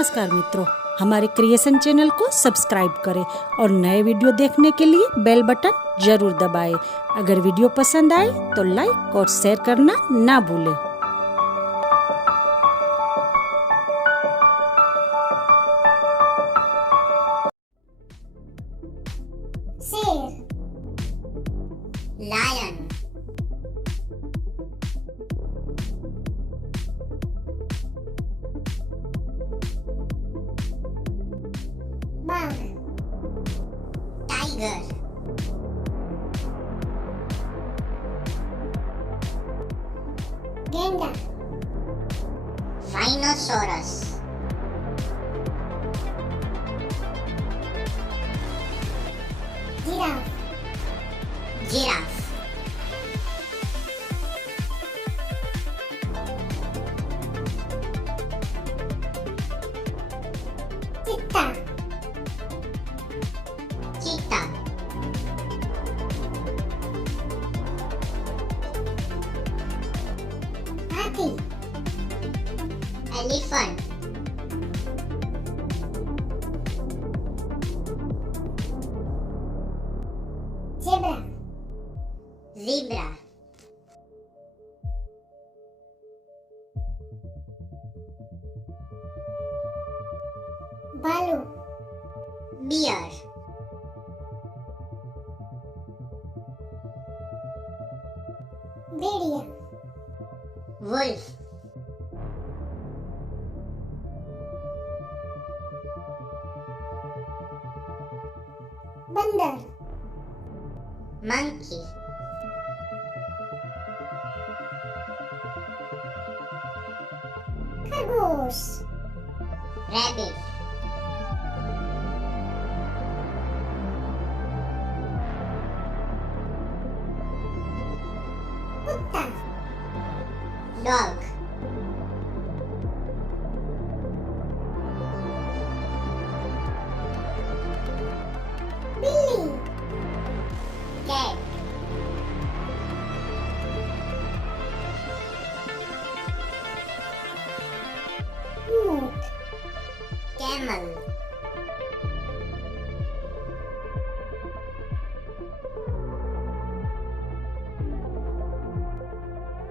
नमस्कार मित्रों, हमारे क्रिएशन चैनल को सब्सक्राइब करें और नए वीडियो देखने के लिए बेल बटन जरूर दबाएं। अगर वीडियो पसंद आए तो लाइक और शेयर करना ना भूलें। शेर, लायन, बाघ, टाइगर, गेंडा, राइनोसोरस, जिराफ, जिराफ, चित्ता, चीता, हाथी, एलिफेंट, जेब्रा, ज़ीब्रा, भालू, बियर, भेड़िया, वुल्फ, बंदर, मंकी, खरगोश, रैबिट, कुत्ता, डॉग, बिल्ली, कैट, ऊंट, कैमल,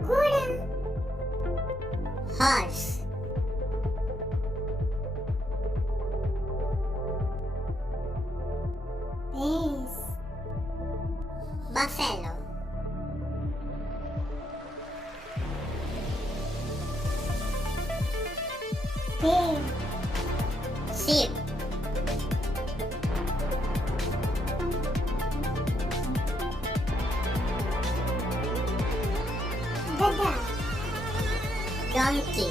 घोड़ा, हॉर्स, भैंस, बफेलो, भेड़, sheep, गधा, donkey,